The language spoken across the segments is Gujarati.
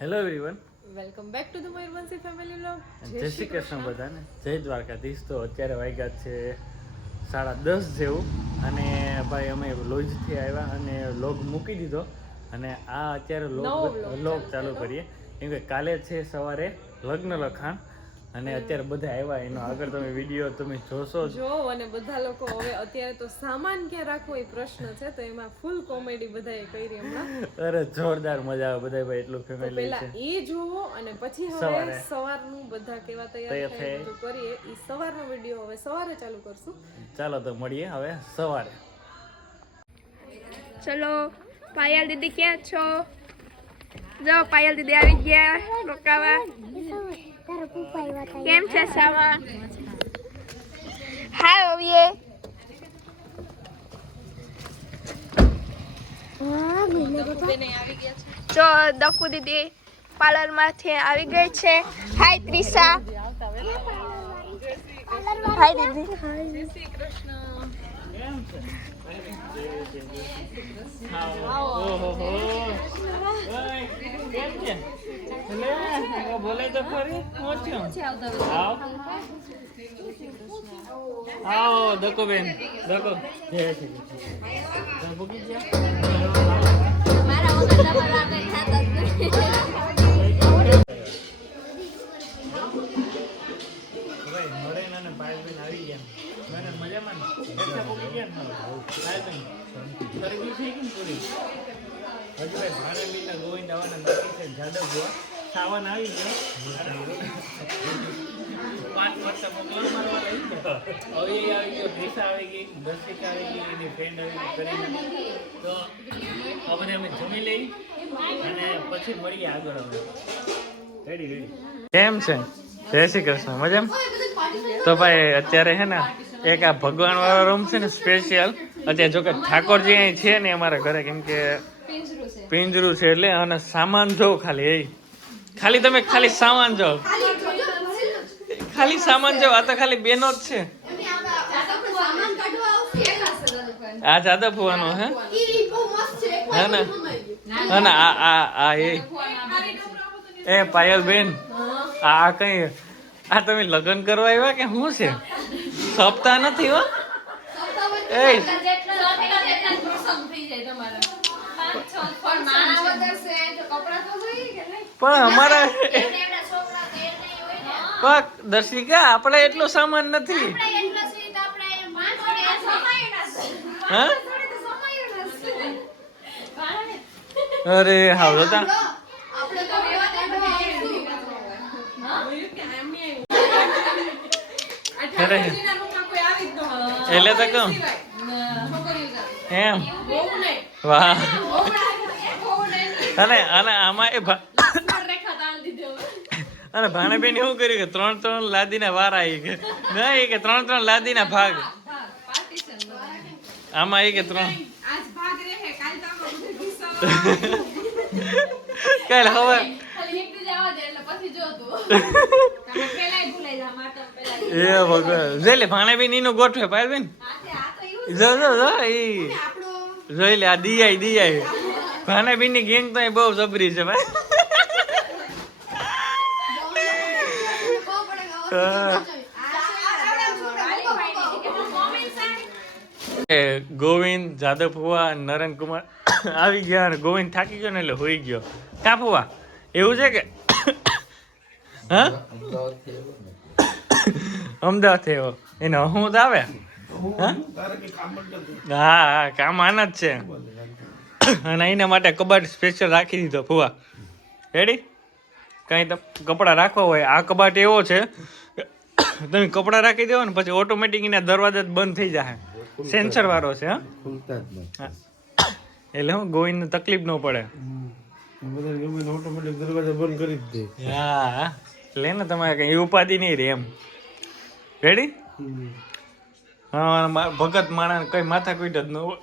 Hello everyone, welcome back to the Mayurvanshi family vlog. જય શ્રી કૃષ્ણ બધાને. જય દ્વારકાધીશ. તો અત્યારે વાગ્યા છે 10:30 જેવું અને ભાઈ અમે લોજથી આવ્યા અને લોગ મૂકી દીધો અને આ અત્યારે લોગ ચાલુ કરીએ કેમ કે કાલે છે સવારે લગ્ન લખાણ અને અત્યારે બધા આવ્યા એનો આગળ તમે વિડીયો તમે જોશો જો અને બધા લોકો હવે અત્યારે તો સામાન ક્યાં રાખવો એ પ્રશ્ન છે તો એમાં ફૂલ કોમેડી બધાએ કરી હમણાં. અરે જોરદાર મજા આવે બધા ભાઈ, એટલું તો ફેમિલી પહેલા છે. એ જોવો અને પછી હવે સવારનું બધા કેવા તૈયાર થાય બધું કરીએ એ સવારનો વિડીયો હવે સવારે ચાલુ કરશું. ચાલો તો મળીએ હવે સવારે. ચલો પાયલ દીદી ક્યાં છો? જો પાયલ દીદી આવી ગયા રોકાવા. કેમ છે સાવા? હાય ઓવીએ. જો દકુ દીદી પાર્લર માંથી આવી ગઈ છે. હાય ત્રિષા. હાય દીદી. જય શ્રી કૃષ્ણ. કેમ છે? બોલે તો ખરી. આવો દકો બેન, દકો. જય શ્રી કૃષ્ણ. ભૂકી ગોવિંદ આવવાના નક્કી છે. જાદવ સાવન આવી ગયો 5 વર્ષ મોકલવા મારવા લઈ ગયો. હવે આવી ગયો, ત્રિષા આવી ગઈ, દર્શિકા આવી ગઈ, એની ફ્રેન્ડ આવી ગઈ કરીને. તો હવે અમે જમી લઈ અને પછી મળીએ આગળ. હવે રેડી. કેમ છે? જય શ્રી કૃષ્ણ. મજામાં? તો ભાઈ અત્યારે છે ને એક આ ભગવાન વાળો રૂમ છે ને સ્પેશિયલ. અત્યારે જો કે ઠાકોરજી અહીં છે ને અમારા ઘરે, કેમ કે પિંજરું છે એટલે. અને સામાન જો ખાલી ખાલી તમે ખાલી સામાન જો, ખાલી સામાન જો. આ તો ખાલી બેનો જ છે. આ જાદવ ફુવાનો હે ને. અને આ એ પાયલ બેન, આ કઈ આ તમે લગ્ન કરવા આવ્યા કે શું છે? સપ્તાહ નથી હો. એ પણ અમારા દર્શિકા આપણે એટલો સામાન નથી. હા અરે હાવ જોતા એટલે તો કહું એમ. વાહ. અને આમાં અને ભાણેબેન એવું કર્યું કે 3 લાદીના વાર આવી કે નહીં, કે 3 લાદીના ભાગ. આમાં એ કે 3 કાલ હવે એ ભગવાન જોઈ લે. ભાણેબેન એનું ગોઠવે પાય બેન. જો જોઈ લે. આ દિયાઈ ભાણેબેન ની ગેંગ તો બહુ જબરી છે ભાઈ. ગોવિંદ, જાદવ ફુવા, નરેન કુમાર આવી ગયા અને ગોવિંદ થાકી ગયો ને એટલે હોઈ ગયો. કા ફુવા એવું છે કે? હા અમદાવાદ થયો એને હું તો આવે. હા કામ આના જ છે. અને એના માટે કબાટ સ્પેશિયલ રાખી દીધો ફુવા. રેડી? કઈ કપડા રાખવા હોય આ કબાટ એવો છે તમે કપડા રાખી દેવો ને પછી ઓટોમેટિક એના દરવાજા જ બંધ થઈ જાય. સેન્સર વાળો છે. હા એટલે હું ગોવિંદ તકલીફ ન પડે. હા લે ને તમારે કઈ ઉપાધિ નહીં રે એમ. રેડી? હા ભગત માણસ કઈ માથા કુટ જ ન હોય.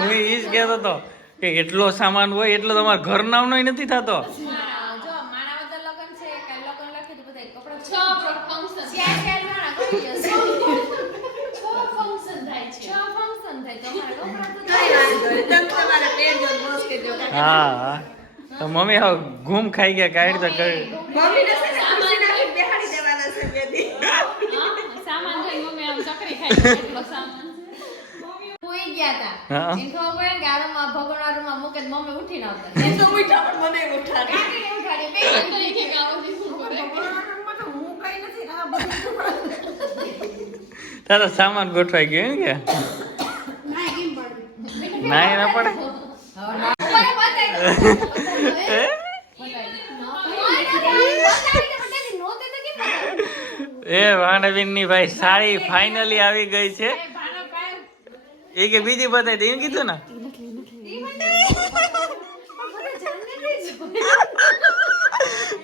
હું એ જ કહેતો હતો કે એટલો સામાન હોય એટલો તમારા ઘર નામનો નથી થતો. હા તો મમ્મી હવે ઘૂમ ખાઈ ગયા કાઢ તો કરી સામાન જોઈ મમ્મી આમ ચકરી ખાઈ ગઈ એટલો સામાન કોઈ ગયા હતા હા. એ ખબર પડે કે આરામમાં ભગવાન રૂમમાં મૂકે તો મમ્મી ઉઠીને આવતા એ તો ઉઠા પણ મને ઉઠાડી કાકીને ઉઠાડી બે તો એક એક આવો શું કરે હું કઈ નથી આ બધું તારો સામાન ગોઠવાઈ ગયો એમ કે ના ના પડે એ ભાણબીન ની ભાઈ સાડી ફાઇનલી આવી ગઈ છે એ કે બીજી બતાવી દે એમ કીધું ને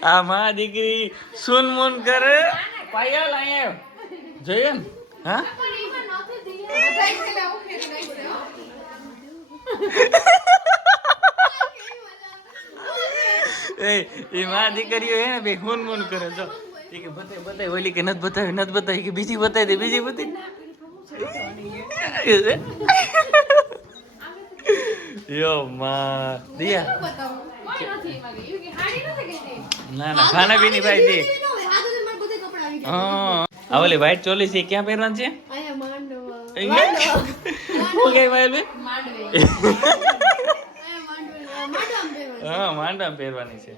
આ માં દીકરી સુન મુન કરે પાયલ અહીંયા જોઈએ ને હા એ માં દીકરીઓ હે ને બે હુન મુન કરે જો એ કે બતાય બતાય ઓલી કે નથી બતાવી કે બીજી બતાવી દે બીજી બતાવી યો માં દિયા ના ના ખાના બી ની ભાઈ દી હા આ ઓલી વ્હાઈટ ચોલી છે ક્યાં પહેરવાની છે હું કઈ ભાઈ બે હા માંડવા પહેરવાની છે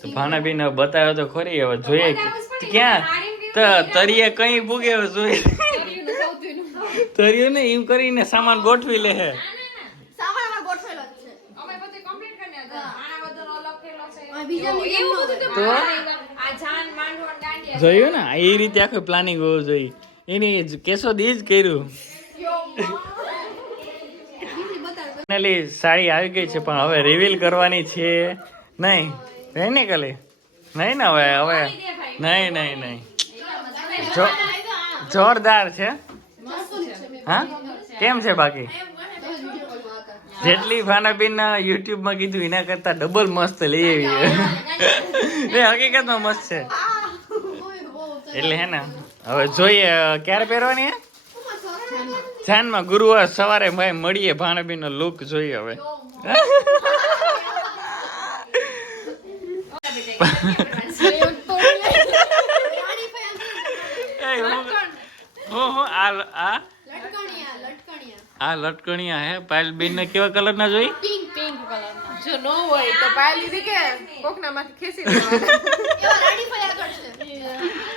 તો ભાણાબેન હવે બતાવ્યો તો ખરી હવે જોઈએ ક્યાં તો તરીએ કઈ ભૂગે હવે જોઈએ તરીયો ને એમ કરીને સામાન ગોઠવી લે હે તો જોયું ને એ રીતે આખું પ્લાનિંગ હોવું જોઈએ એની કેશોદ ઈ જ કર્યું ફાઇનલી સાડી આવી ગઈ છે પણ હવે રિવીલ કરવાની છે નહીં નહીં ને કલે નહીં ને હવે નહીં જોરદાર છે હા કેમ છે બાકી જેટલી ભાણાબેન યુટ્યુબ માં કીધું એના કરતા ડબલ મસ્ત લઈ આવી એ હકીકતમાં મસ્ત છે એટલે હે ને હવે જોઈએ ક્યારે પહેરવાની હે જાનમાં ગુરુવાર સવારે ભાઈ મળીએ ભાણાબેન નો લુક જોઈએ હવે આ લટકણિયા હે પાયલબેન ને કેવા કલર ના જોઈ પિંક કલર જો નો હોય તો પાય લીધી કે કોકનામાંથી ખેંચી લેવાના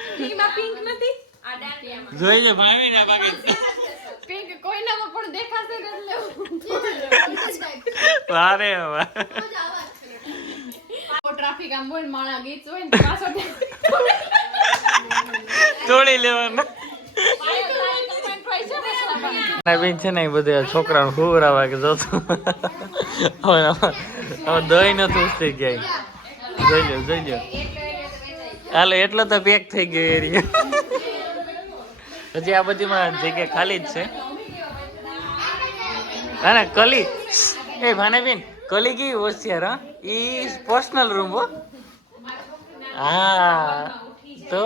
ટીમાં પિંક નથી આ ડાંડિયામાં જોઈ લે ભાઈ ના બાકી પિંક કોઈનામાં પણ દેખાશે ને લેવું વારે વાહ ટ્રાફિક આમ હોય ને માણા ગીચ હોય ને પાછો તોડી લેવાના બેન છે ને એ બધા છોકરાને ખવડાવવા કે જોતું હવે દહીં નથી ઉઠતી ક્યાંય જોઈ લો હાલો એટલો તો પેક થઈ ગયો એરિયા હજી આ બધીમાં જગ્યા ખાલી જ છે હા ને કલી એ ભાનેબેન કલી કેવી હોશિયાર હા ઈ પર્સનલ રૂમ હો હા તો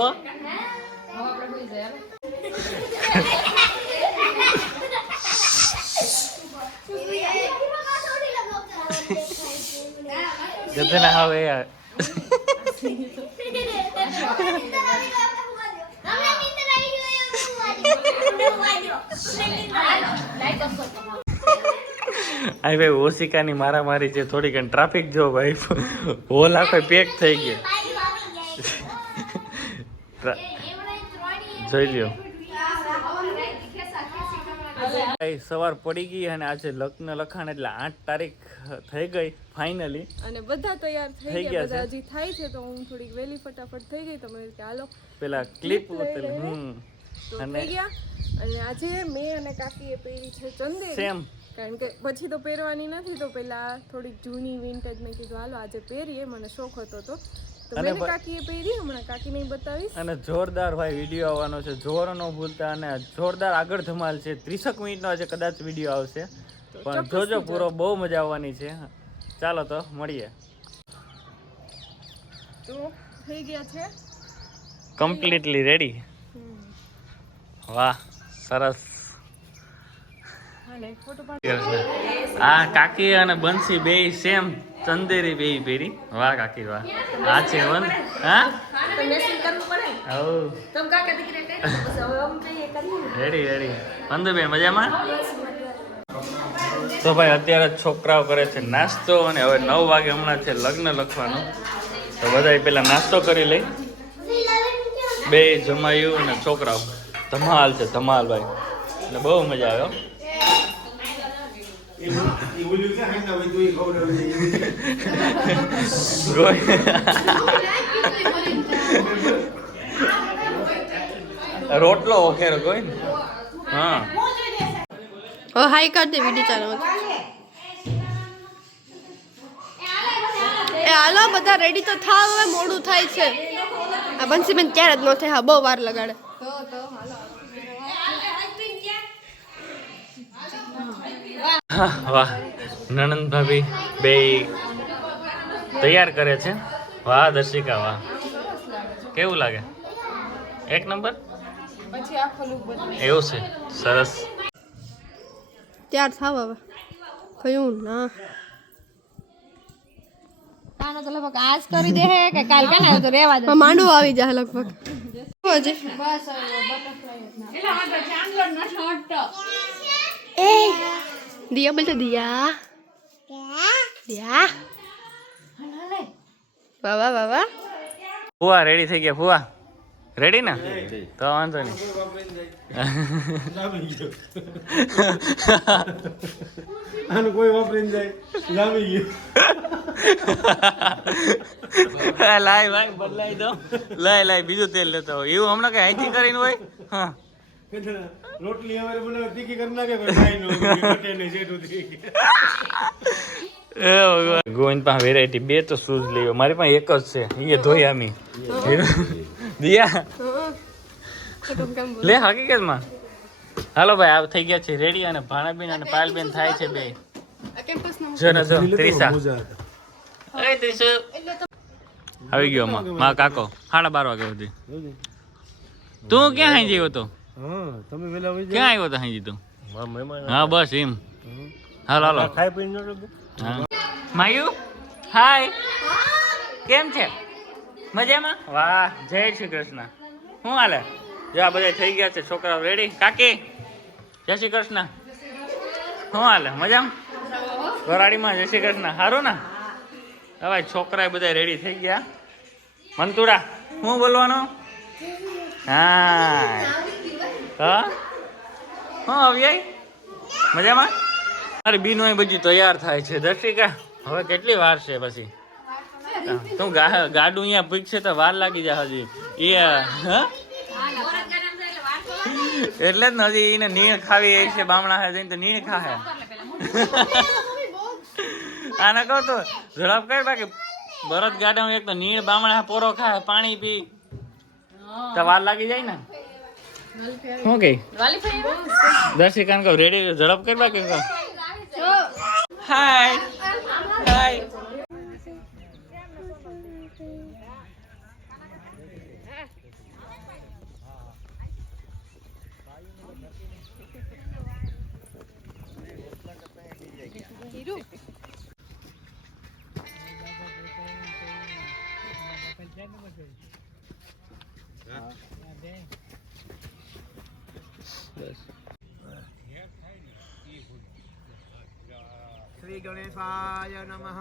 ગધેડા હવે યાર આ ભાઈ ઓશિકાની મારામારી છે થોડીક ટ્રાફિક જો ભાઈ હોલ આખો પેક થઈ ગયો જોઈ લ્યો સવાર પડી ગઈ અને આજે લગ્ન લખાણ એટલે 8 તારીખ થઈ ગઈ ફાઇનલી અને બધા તૈયાર થઈ ગયા બધા હજી થાય છે તો હું થોડીક વેલી ફટાફટ થઈ ગઈ તો મને કે હાલો પેલા ક્લિપ ઉતરી તો થઈ ગયા અને આજે મેં અને કાકીએ પહેરી છે ચંદેરી સેમ કારણ કે પછી તો પહેરવાની નથી તો પેલા થોડીક જૂની વિન્ટેજ મેં કીધું હાલો આજે પહેરીએ મને શોખ હતો તો મેં કાકીએ પહેરી હમણાં કાકીને બતાવીશ અને જોરદાર ભાઈ વિડીયો આવવાનો છે જોર ન ભૂલતા અને જોરદાર આગળ ધમાલ છે 30 મિનિટનો આજે કદાચ વિડીયો આવશે પણ જોજો પૂરો બહુ મજા આવવાની છે ચાલો તો મળીએ તો થઈ ગયા છે કમ્પ્લીટલી રેડી વાહ સરસ આ કાકી અને બંસી બે સેમ ચંદેરી બે પેરી. વાહ કાકી વાહ. આ છે વન. હા રેડી રેડી. વંદુબેન મજામાં? તો ભાઈ અત્યારે છોકરાઓ કરે છે નાસ્તો અને હવે 9 વાગે હમણાં છે લગ્ન લખવાનું. તો બધા પેલા નાસ્તો કરી લઈ. બે જમાયું અને છોકરાઓ ધમાલ છે ધમાલ ભાઈ. એટલે બહુ મજા આવ્યો. રોટલો ઓખેરો કોઈ ને. હા ઓ હાઈ કર દે વિડિયો ચાલુ એ હાલો બધા રેડી તો થાવ હવે મોડું થાય છે આ બંસીબેન ક્યારે જ ન થાય હા બહુ વાર લગાડે વાહ નણંદ ભાભી બે તૈયાર કરે છે. વાહ દર્શિકા વાહ. કેવું લાગે? એક નંબર. એવું છે સરસ. ત્યાર થાવ હવે કયું ના કાનો તો લગભગ આજ કરી દે હે કે કાલ કાને તો રેવા દે માંડવો આવી જાય લગભગ હજી બસ એલા આ તો ચાંદલો નઠો હટતો એ દિયા બોલતો દિયા દિયા બાબા બાબા ફુવા રેડી થઈ ગયા. ફુવા રેડી ને? તો વાંધો નહીં. આનું કોઈ વાપરીને જાય જામી ગયું. લાય ભાઈ બદલાઈ દો. લાય બીજું તેલ લેતો હોય એવું હમણાં કઈ આઈથી કરીને હોય. હા રોટલી અમારે બનાવે તીખી કરી નાખે પણ ખાઈ નો ઘટે નહીં જેટલું થઈ ગયું. ગોવિંદ પાસે વેરાયટી બે તો શૂઝ લેવો. મારી પાસે એક જ છે. એ ધોયામી દિયા લે હકીકતમાં. હાલો ભાઈ આ થઈ ગયા છે રેડી અને ભાણાબેન અને પાયલબેન થાય છે બે. જો ને જો ત્રિષા. એ ત્રિષા આવી ગયો માં કાકો 12:30 વાગે સુધી. તું ક્યાં હાઈ ગયો તો? હા તમે વેલા આવી ક્યાં આવ્યો તો હાઈ તું? મહેમાન હા બસ એમ. હાલો હાલો. ખાઈ પીને હા માયુ હાય કેમ છે? મજામાં? વાહ જય શ્રી કૃષ્ણ. શું હાલે? જો આ બધા થઈ ગયા છે છોકરાઓ રેડી. કાકી જય શ્રી કૃષ્ણ. શું હાલે? મજામાં? વરાડીમાં જય શ્રી કૃષ્ણ. સારું ને? હવે છોકરા બધા રેડી થઈ ગયા. મંતુડા શું બોલવાનું? હા હા શું અવ્યાય મજામાં? અરે બીનો એ બધી તૈયાર થાય છે. દર્શિકા હવે કેટલી વાર છે પછી? તું ગાડું અહીંયા પૂછશે તો વાર લાગી જાય હજી. એ હા એટલે જ ને હજી એને નીણ ખાવી એ છે. બામણા હે જઈને તો નીણ ખાહે. આને કહો તો ઝડપ કર બાકી બરત ગાડા એક તો નીણ બામણા પોરો ખાય પાણી પી તો વાર લાગી જાય ને. શું કઈ દર્શિકાને કહું રેડી ઝડપ કર બાકી કહો હાય હાય. શ્રી ગણેશાય નમઃ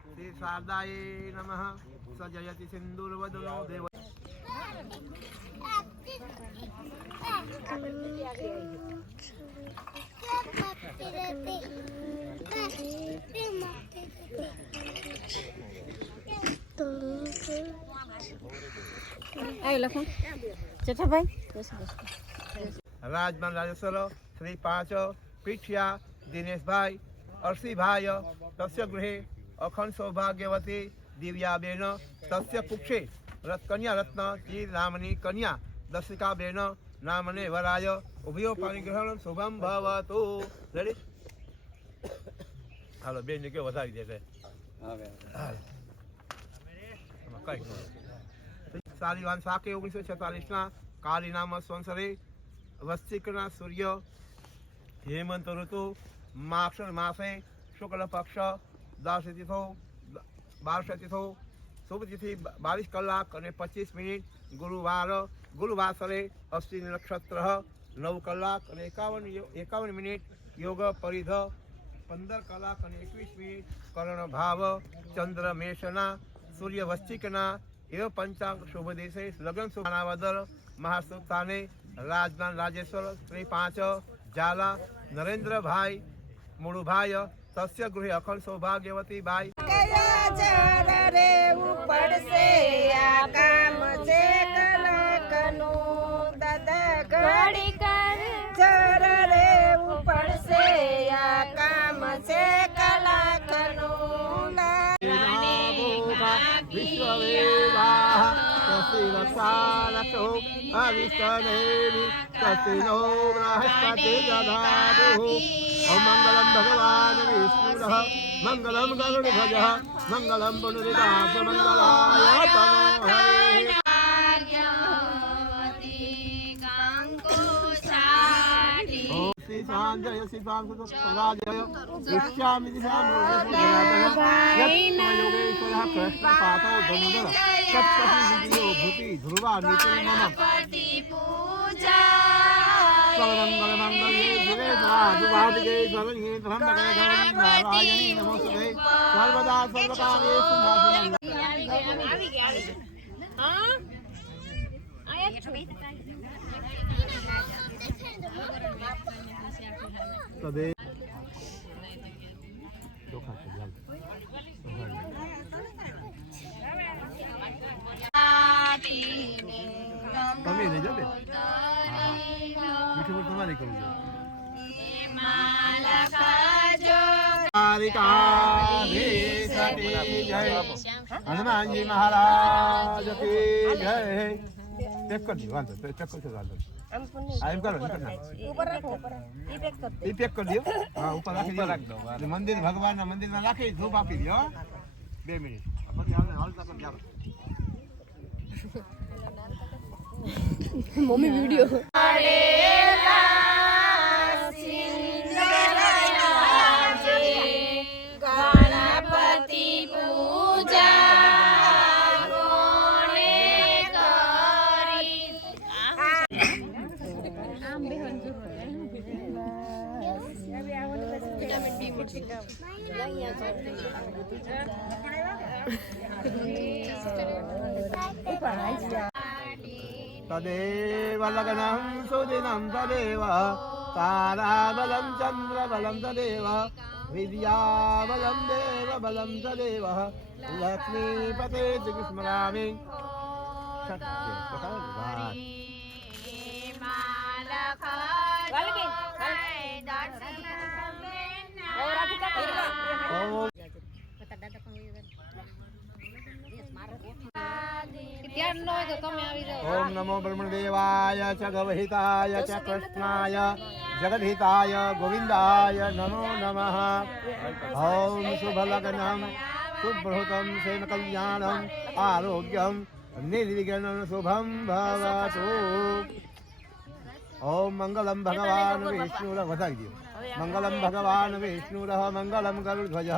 શ્રી શારદાય નમઃ સજયતિ સિંદુરવદનો દેવ. રાજમાન રાજેશ્વર શ્રી 5 પીઠિયા દિનેશભાઈ અર્ષિભાઈ તસ્ય ગૃહે અખંડ સૌભાગ્યવતી દિવ્યાબેન તસ્ય પુક્ષે કન્યા રત્ન શ્રી રામની કન્યા દર્શિકાબેન નામને વરાય ઉભયો પાણીગ્રહણ શુભમ ભવતુ. રેડી? હાલો બેન ને કેવો વધારી દે સાલીવાન સાકે 1946 કાલી નામ સંવત્સરે વસ્તિકના સૂર્ય हेमंत ऋतु माक्षर मासे शुक्ल पक्ष बारस तिथो शुभ तिथि 22 કલાક અને 25 મિનિટ ગુરુવાસરે અશ્વિની નક્ષત્ર 9 કલાક અને 51 મિનિટ યોગ પરિધ 15 કલાક અને 21 મિનિટ કરણ ભાવ ચંદ્ર મેષના સૂર્ય વૃશ્ચિકના એવ પંચાંગ શુભ દિવસે લગ્ન શુભાનાવદર મહાસુસ્થાને રાજનાથ રાજેશ્વર શ્રી 5 ઝાલા નરેન્દ્રભાઈ મુળુભાઈ સસ્ય ગૃહે અખંડ સૌભાગ્યવતી બાઈ રે ઉપડશે આ કામ છે કલાકનું દાદા ઘડી કર જર રે ઉપડશે આ કામ છે કલાકનું મંગલમ ભગવાન વિષ્ણુ મંગલમ ગરુડધ્વજ મંગલમ પુનરીદાસ મંગલાય તનો શ્રી સાંજય શ્રી સાંગો પરાજય વિશ્યામિ યોગેશ્વર કૃષ્ણ પાતો ધનુધર સત્પતિ ભૂતિ ધ્રુવા નીતિ મમ सर्वमंगल मंगल्ये शिवे सर्वाधिके सर्वज्ञे त्र्यंबके गौरी नारायणी नमोस्तुते सर्वदा सर्वकार्येषु तदे તમે લેજો બે મીઠું તમારે કરવું હનુમાનજી મહારાજ કી જય પેક કરી દો વાંધો પેક કરશો વાંધો એમ કરો એ પેક કરી દો હા ઉપર રાખી દો મંદિર ભગવાનના મંદિરમાં રાખી ધૂપ આપી દો 2 મિનિટ પછી હાલતા પણ જાવ મમ્મી વિડિયો ગણપતિ પૂજા કોણે કરી આમ બેહન तदेव लग्नं सुदिनं तदेव ताराबलं चन्द्रबलं तदेव विद्याबलं देवबलं तदेव लक्ष्मीपते स्मरामि ओम नमो ब्रह्मदेवाय च गवहिताय च कृष्णाय जगद्हिताय गोविंदाय नमो नमः। ओम शुभलग्नं शुभृतं सेमकल्याणं आरोग्यं निर्विघ्नं शुभं भवतु। ओम मंगलम भगवान विष्णुर वधाई दियो मंगलम भगवान विष्णुर मंगलम गरुड़ध्वज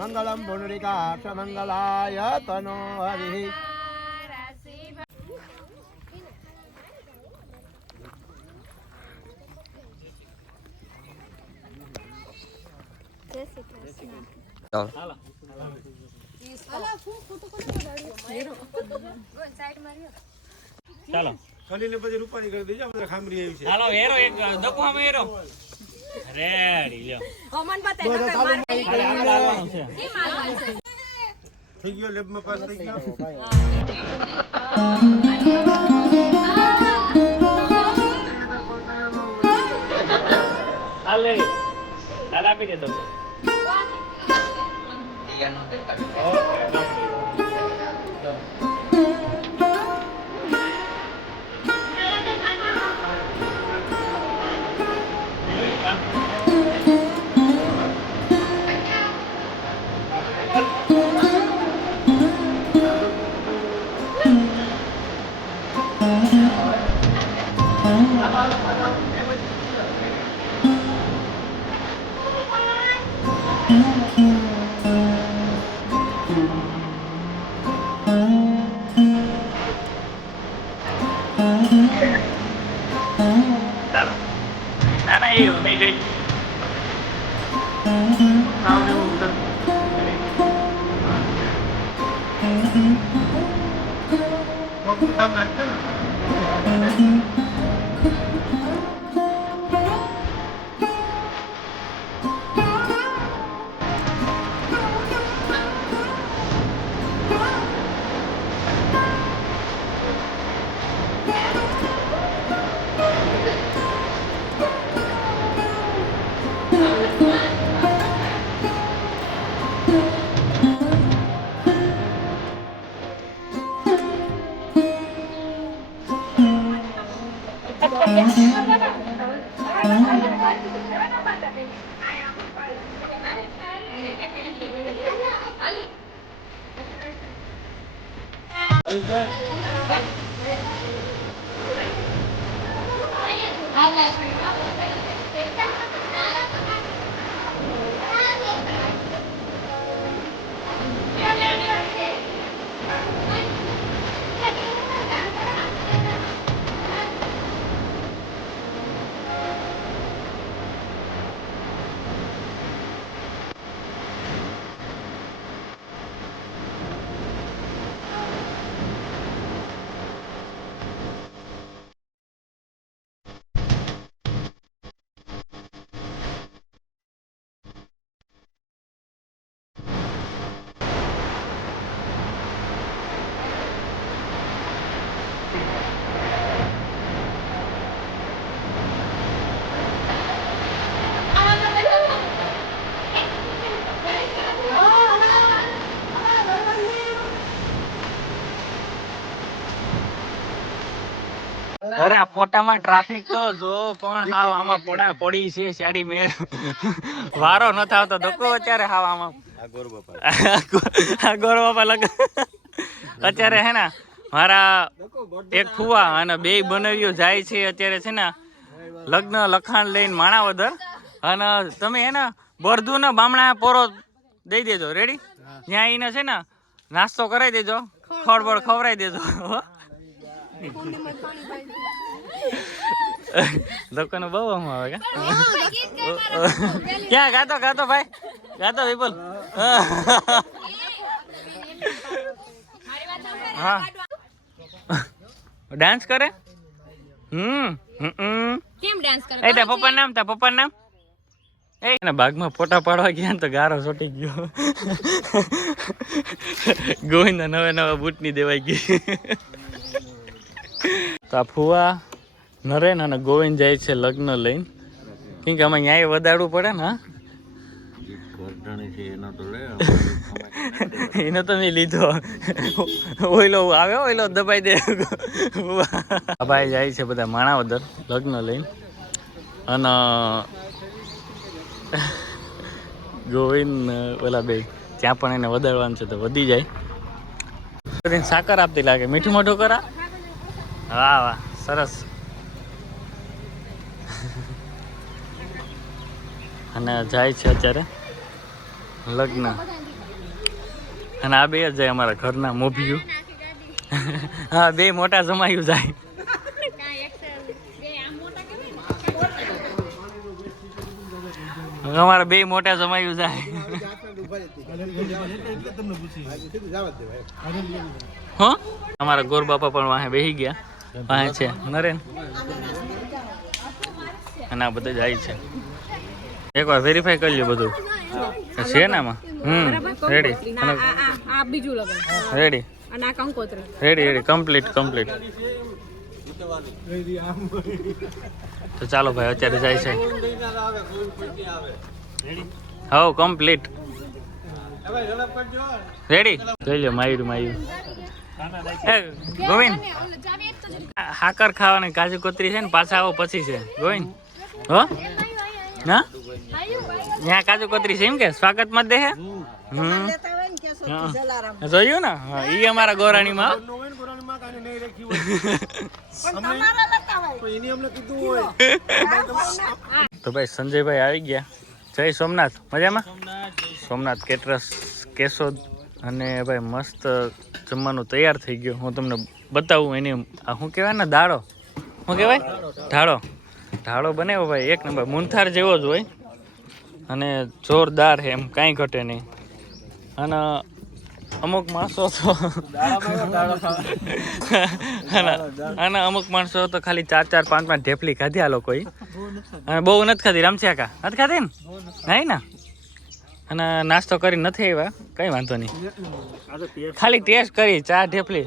मंगलम पुंडरीकाक्ष मंगलाय तनो हरि। ચાલો ખલીને પછી રૂપાની કરી દેજો આપણે ખામરી આવી છે ચાલો હેરો એક દકવામાં હેરો રેડી લ્યો થઈ ગયો લેબમાં પાસ થઈ ગયો હાલે દાદા આપી દે તમને ના ના એ નહીં ગઈ અરે આ ફોટામાં ટ્રાફિક તો જો પણ હાવ આમાં પોડા પડી છે સાડી મેળ વારો ન આવતો ધક્કો અત્યારે હાવ આમાં આ ગોર બાપા લગ અત્યારે હે ને મારા એક ફુવા અને બે બનાવ્યો જાય છે અત્યારે છે ને લગ્ન લખાણ લઈને માણાવદર અને તમે હે ને બરધું ને બામણા પોરો દઈ દેજો રેડી ત્યાં એને છે ને નાસ્તો કરાવી દેજો ખડબડ ખવડાવી દેજો લોકોને બહુ આમ આવે ક્યાં ગાતો ગાતો ભાઈ ગાતો વિપુલ હા ડાન્સ કરે કેમ ડાન્સ કરે એ પપ્પા નામ તા પપ્પા નામ એ બાગમાં ફોટા પાડવા ગયા તો ગારો ચોટી ગયો ગોવિંદ નવા નવા બૂટની દેવાઈ ગઈ તો આ ફુવા નરેન અને ગોવિંદ જાય છે લગ્ન લઈને કેમ કે અમે ન્યાય વધારવું પડે ને એનો તો મેં લીધો ઓઈલો આવે ઓઈલો દબાઈ દે ભાઈ જાય છે બધા માણાવદર લગ્ન લઈને અને ગોવિંદ ઓલા બે ત્યાં પણ એને વધારવાનું છે તો વધી જાય સાકર આપતી લાગે મીઠું મોઢું કરા વાહ વાહ સરસ અને જાય છે અત્યારે લગ્ન અને આ બે જ જાય અમારા ઘરના મોભિયું હા બે મોટા જમાયું જાય અમારા બે મોટા જમાયું જાય હો અમારા ગોર બાપા પણ વાહે બેસી ગયા વાહે છે નરેન અને આ બધા જાય છે એકવાર વેરીફાઈ કરી લ્યો બધું છે ને આમાં રેડી આ બીજું લગન રેડી અને આ કંકોત્રી રેડી રેડી કમ્પ્લીટ તો ચાલો ભાઈ અત્યારે જાય છે હવ કમ્પ્લીટ રેડી જોઈ લો માયું એ ગોવિંદ હાકર ખાવાની કાજુ કતરી છે ને પાછા આવો પછી છે ગોવિંદ હો ના ત્યાં કાજુ કતરી છે એમ કે સ્વાગત મત દે જોયું ને ઈ અમારા ગોરાણીમાં તો ભાઈ સંજયભાઈ આવી ગયા જય સોમનાથ મજામાં. સોમનાથ કેટરસ કેશોદ અને ભાઈ મસ્ત જમવાનું તૈયાર થઈ ગયું. હું તમને બતાવું એની આ શું કહેવાય ને દાળો શું કહેવાય ઢાળો બનાવ્યો ભાઈ એક નંબર મુનથાર જેવો જ હોય અને જોરદાર છે એમ કાંઈ ઘટે નહીં. અને અમુક માણસો તો અને અમુક માણસો તો ખાલી 4-4, 5-5 ઢેપલી ખાધી આ લોકોએ અને બહુ નથી ખાધી. રામસિયા કા નથી ખાધી ને નહીં ને અને નાસ્તો કરી નથી આવ્યા કંઈ વાંધો નહીં ખાલી ટેસ્ટ કરી 4 ઢેપલી.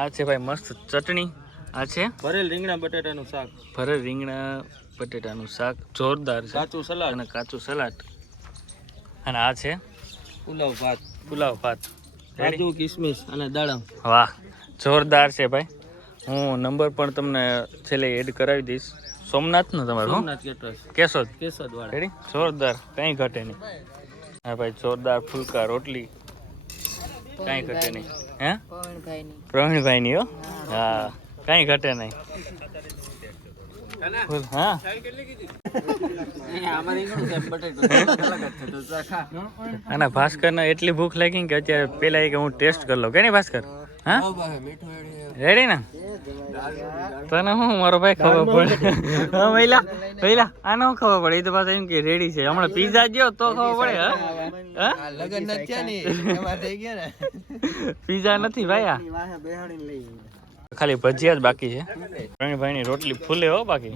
આ છે ભાઈ મસ્ત ચટણી. આ છે ભરેલ રીંગણા બટાટાનું શાક, ભરેલ રીંગણા બટેટાનું શાક જોરદાર છે કાચું સલાડ અને કાચું સલાડ. અને આ છે પુલાવ ભાત, ભાત કાજુ કિસમિસ અને દાડમ. વાહ જોરદાર છે ભાઈ. હું નંબર પણ તમને છેલ્લે એડ કરાવી દઈશ. સોમનાથ નું તમારું સોમનાથ કેટરસ કેશોદ વાળા. રેડી જોરદાર કંઈ ઘટે નહીં. હા ભાઈ જોરદાર ફુલકા રોટલી કંઈ ઘટે નહીં. હે પ્રવીણભાઈ ની હો હા કંઈ ઘટે નહીં. હા અને ભાસ્કર ને એટલી ભૂખ લાગી કે અત્યારે પેલા કે હું ટેસ્ટ કરી લઉં કે નહીં ભાસ્કર. હા રેડી ને તને હું મારો ભાઈ ખબર પડે. હા પહેલા આને શું ખબર પડે એ તો પાછા એમ કે રેડી છે. હમણાં પીઝા ગયો તો ખબર પડે. પીઝા નથી ભાઈ આ ખાલી ભજીયા જ બાકી છે. પ્રવીણભાઈ ની રોટલી ફૂલે હો બાકી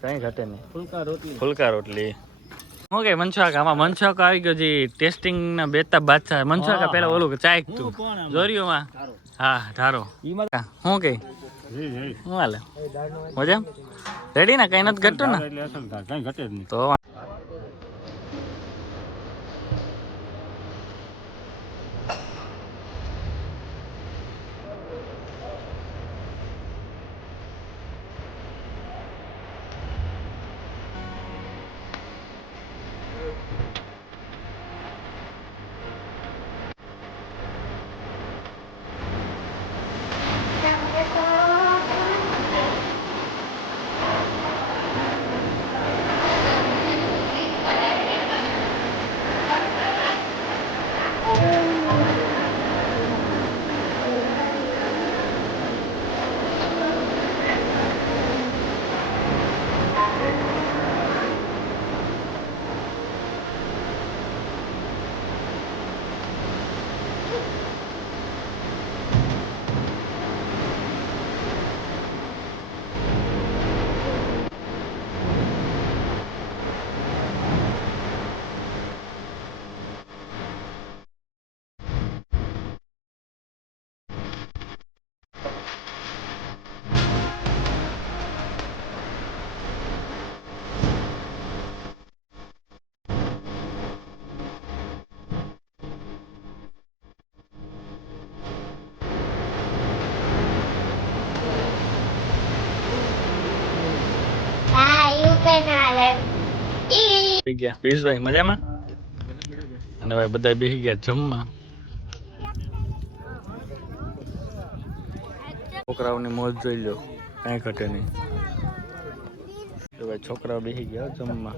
કઈ ઘટે નહીં. ફુલકા રોટલી શું કે મનસુઆકા આમાં મનસુઆકા આવી ગયો જે ટેસ્ટિંગ ના બેતા બાદશાહ. મનસુઆકા પેલા ઓલું ચાઈક તું જોરિયોમાં હા ધારો શું કે શું હાલે મજા રેડી ને કઈ નથી ઘટતું ને તો પિયુષભાઈ મજામાં અને ભાઈ બધા બેસી ગયા જમવા. છોકરાઓની મોજ જોઈ લો કઈ ઘટે નહીં. તો ભાઈ છોકરાઓ બેસી ગયા જમવા.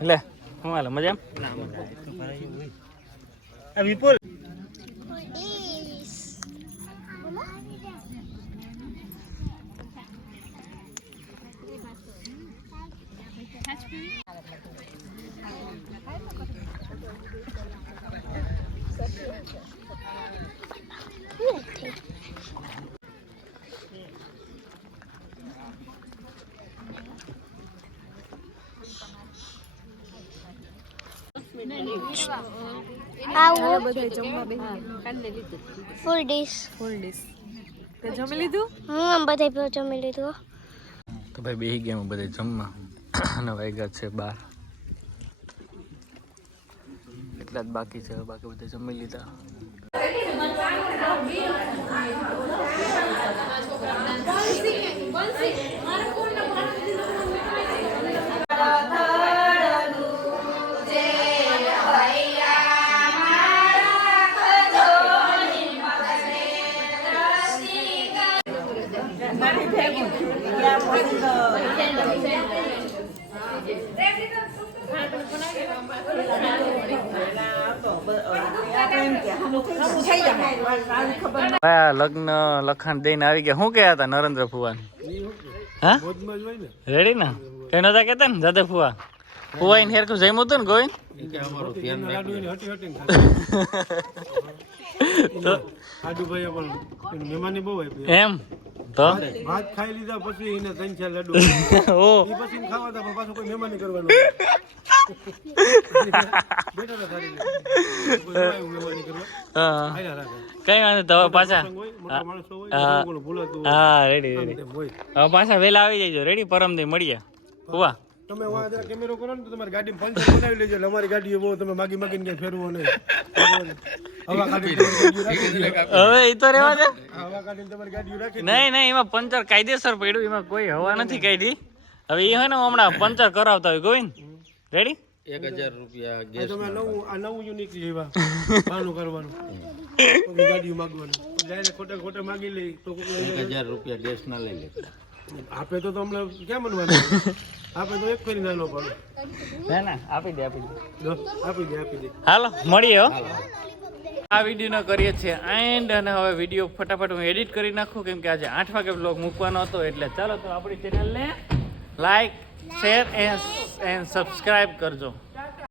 એટલે શું હાલે મજામાં વિપુલ ફૂલ ડીશ તે જમી લીધું? હું બધા જમી લીધું. તો ભાઈ બેસી ગયા બધા જમવા અને વાગ્યા છે 12. એટલા જ બાકી છે બાકી બધા જમી લીધા. લગ્ન લખાણ દઈને આવી ગયા. શું કહેતા હતા નરેન્દ્ર ફુવાન? હા રેડી ને કઈ નતા કેતા ને દાદા ફુવા? ફુવા ને હેરકું જમ્યું હતું ને ગોવિંદ? એમ તો ભાત ખાઈ લીધા પછી એને 3-4 લડ્ડુ ઓ ઈ પછી ખાવા તા પણ પાછું કોઈ મહેમાની કરવાનું બેટા ના થાળી કોઈ મહેમાની કરવા હા આયા રાખે કઈ વાંધો તો હવે પાછા મોટા માણસો હોય હા. કોણ ભૂલાતું હા રેડી રેડી તેમ હોય. હવે પાછા વેલા આવી જજો. રેડી પરમદી મળીએ ફુવા. તમે વાં જરા કેમેરો કરો ને તો તમારી ગાડી પંચર બનાવી લેજો એટલે અમારી ગાડી બહુ તમે માગી માગીને ક્યાંય ફેરવો નહીં હવા કાઢી હવે એ તો રેવા દે. હવા કાઢીને તમારી ગાડી રાખી નહીં નહીં એમાં પંચર કાયદેસર પડ્યું, એમાં કોઈ હવા નથી કાઢી. હવે એ હોય ને હમણાં પંચર કરાવતા હોય ગોવિંદ. રેડી 1000 રૂપિયા આ તમે નવું યુનિક લેવા આનું કરવાનું ગાડીઓ માગવાનું ડાયરેક્ટ ખોટા માગી લઈ તો 1000 રૂપિયા ગેસ ના લઈ લે. આપે તો હમણાં ક્યાં બનવાનું આપે તો એક ફેરી નાનો પડે ના ના આપી દે આપી દે. આપી દે હાલો મળીએ હો. આ વિડીયોનો કરીએ છીએ એન્ડ અને હવે વિડીયો ફટાફટ હું એડિટ કરી નાખું કેમ કે આજે 8 વાગે બ્લોગ મૂકવાનો હતો. એટલે ચાલો તો આપણી ચેનલને લાઈક શેર એન્ડ સબસ્ક્રાઈબ કરજો.